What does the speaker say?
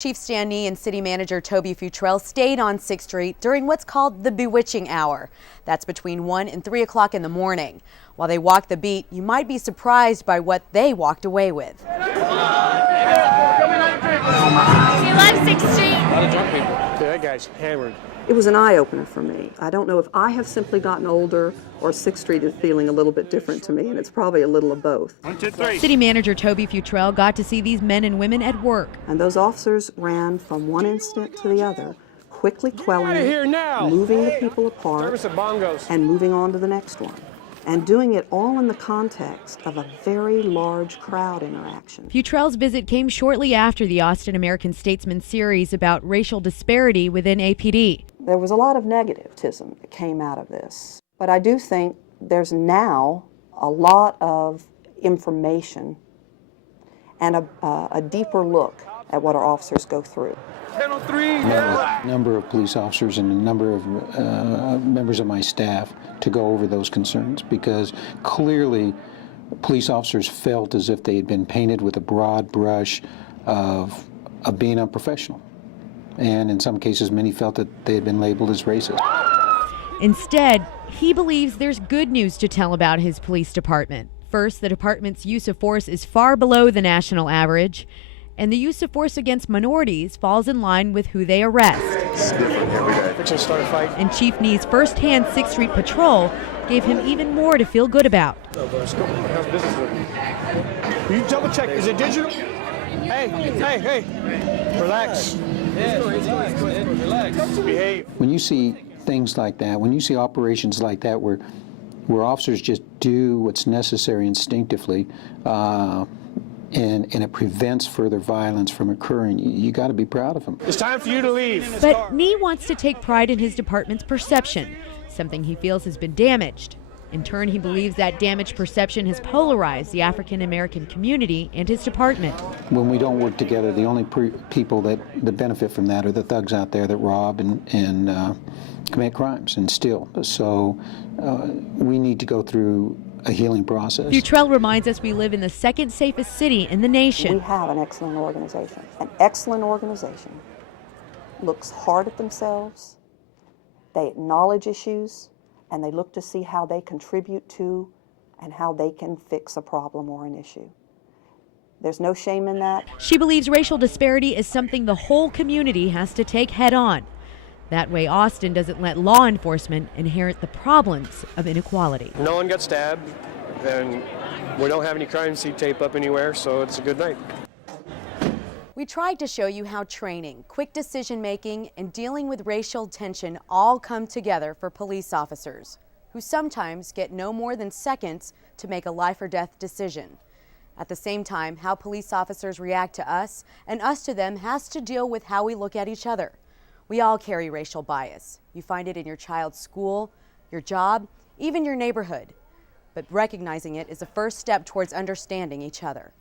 Chief Stan Nee and City Manager Toby Futrell stayed on 6th Street during what's called the bewitching hour. That's between 1 and 3 o'clock in the morning. While they walked the beat, you might be surprised by what they walked away with. She loves 6th Street. A lot of drunk people. Yeah, that guy's hammered. It was an eye-opener for me. I don't know if I have simply gotten older or 6th Street is feeling a little bit different to me, and it's probably a little of both. 1, 2, 3. City Manager Toby Futrell got to see these men and women at work. And those officers ran from one incident to the other, quickly quelling Here it, now. moving the people apart, Service of bongos. and moving on to the next one. And doing it all in the context of a very large crowd interaction. Futrell's visit came shortly after the Austin American-Statesman series about racial disparity within APD. There was a lot of negativism that came out of this. But I do think there's now a lot of information and a deeper look at what our officers go through. 1003. A number of police officers and a number of members of my staff to go over those concerns, because clearly police officers felt as if they had been painted with a broad brush of being unprofessional. And in some cases, many felt that they had been labeled as racist. Instead, he believes there's good news to tell about his police department. First, the department's use of force is far below the national average, and the use of force against minorities falls in line with who they arrest. Start a fight. And Chief Nee's first-hand 6th Street patrol gave him even more to feel good about. How's business looking? You double check. Is it digital? Hey. Relax. Relax. Behave. When you see things like that, when you see operations like that where officers just do what's necessary instinctively, and it prevents further violence from occurring, you got to be proud of them. It's time for you to leave. But Nee wants to take pride in his department's perception, something he feels has been damaged. In turn, he believes that damaged perception has polarized the African-American community and his department. When we don't work together, the only people that benefit from that are the thugs out there that rob and commit crimes and steal. So we need to go through a healing process. Futrell reminds us we live in the second safest city in the nation. We have an excellent organization. An excellent organization looks hard at themselves, they acknowledge issues, and they look to see how they contribute to and how they can fix a problem or an issue. There's no shame in that. She believes racial disparity is something the whole community has to take head on. That way, Austin doesn't let law enforcement inherit the problems of inequality. No one got stabbed, and we don't have any crime scene tape up anywhere, so it's a good night. We tried to show you how training, quick decision-making, and dealing with racial tension all come together for police officers, who sometimes get no more than seconds to make a life-or-death decision. At the same time, how police officers react to us and us to them has to deal with how we look at each other. We all carry racial bias. You find it in your child's school, your job, even your neighborhood. But recognizing it is a first step towards understanding each other.